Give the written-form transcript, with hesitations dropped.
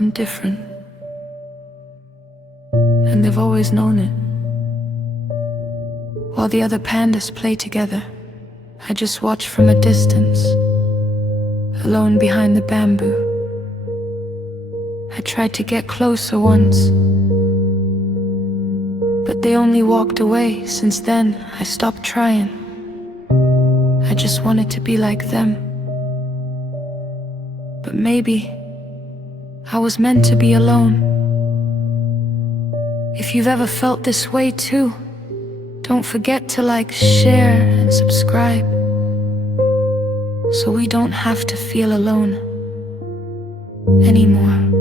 I'm different, and they've always known it. While the other pandas play together, I just watch from a distance, alone behind the bamboo. I tried to get closer once, but they only walked away. Since then, I stopped trying. I just wanted to be like them. But maybe I was meant to be alone. If you've ever felt this way too, don't forget to like, share, and subscribe, so we don't have to feel alone anymore.